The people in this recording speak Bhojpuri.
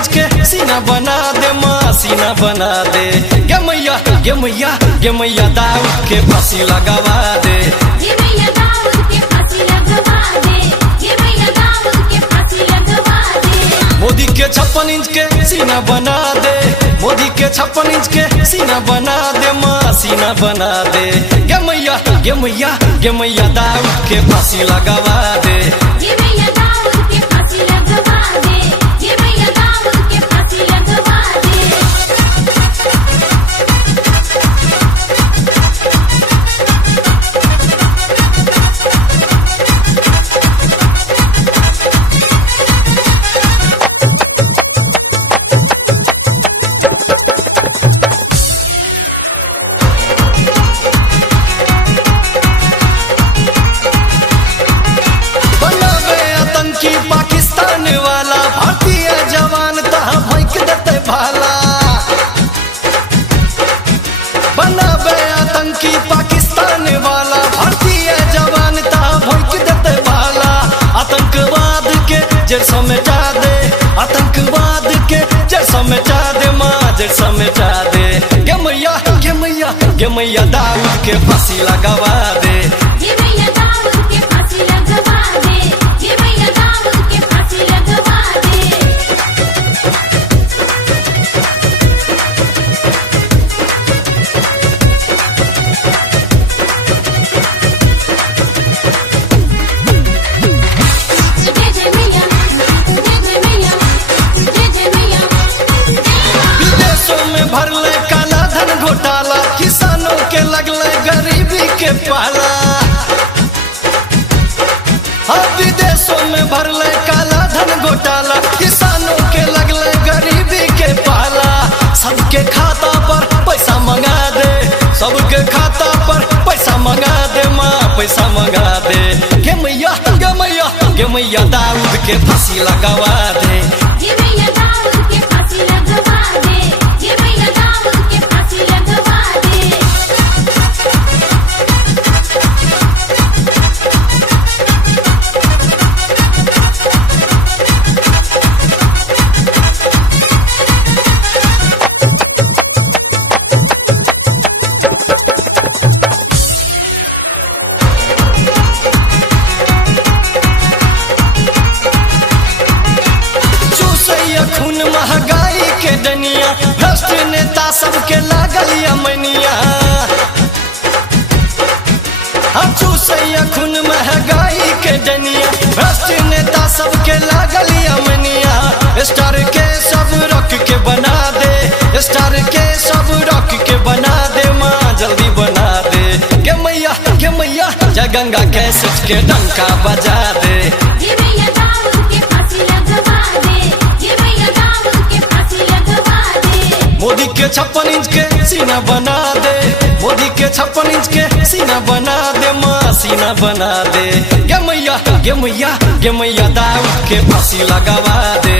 इंच के सीना बना दे माँ सीना बना दे। गे मैया गे मैया गे मैया दाऊद के फांसी लगावा दे। ये मैया दाऊद के फांसी लगवा दे। ये मैया दाऊद के फांसी लगवा दे। मोदी के 56 इंच के सीना बना दे। मोदी के 56 इंच के सीना बना दे माँ सीना बना दे। गे मैया गे मैया गे मैया दाऊद के फांसी लगावा दे। ये मैया दाऊद के फांसी लगवा दे। ये मैया दाऊद के फांसी लगवा दे। पाकिस्तान वाला भारतीय जवान तहा फेंक देते भाला। बनाबे आतंकी पाकिस्तान वाला भारतीय जवान तहा फेंक देते भाला। आतंकवाद के जड़ समेटा दे। आतंकवाद के जड़ समेटा दे माँ जड़ समेटा दे। गे मैया गे मैया गे मैया दाऊद के फांसी लगावा दे। ये मैया दाऊद के फांसी लगवा दे। ये मैया दाऊद के फांसी लगवा दे। जय जय मैया जय मैया जय मैया। विदेशों में भरले काला धन घोटाला किसानों के लगले गरीबी के पाला। विदेशों में भरले काला धन घोटाला किसानों के लगले गरीबी के पाला। सबके खाता पर पैसा मंगा दे। सबके खाता पर पैसा मंगा दे माँ पैसा मंगा दे। गे मैया गे मैया गे मैया दाऊद के फांसी लगावा दे। ये मैया दाऊद के फांसी लगवा दे। ये मैया दाऊद के फांसी लगवा दे। चूसैया खून महंगाई के डनिया भ्रष्ट नेता सबके लागल यमनिया। चूसैया खून महंगाई के डनिया भ्रष्ट नेता सबके लागल यमनिया। स्टार के सब रख के बना दे। स्टार के सब रख के बना दे माँ जल्दी बना दे। गे मैया जय गंगा कैसेट के डंका बजा दे। ये मैया दाऊद के फांसी लगवा दे। ये मैया दाऊद के फांसी लगवा दे। मोदी के 56 इंच के सीना बना दे। मोदी के 56 इंच के सीना बना दे माँ सीना बना दे। गे मैया गे मैया गे मैया दाऊद के फांसी लगावा दे।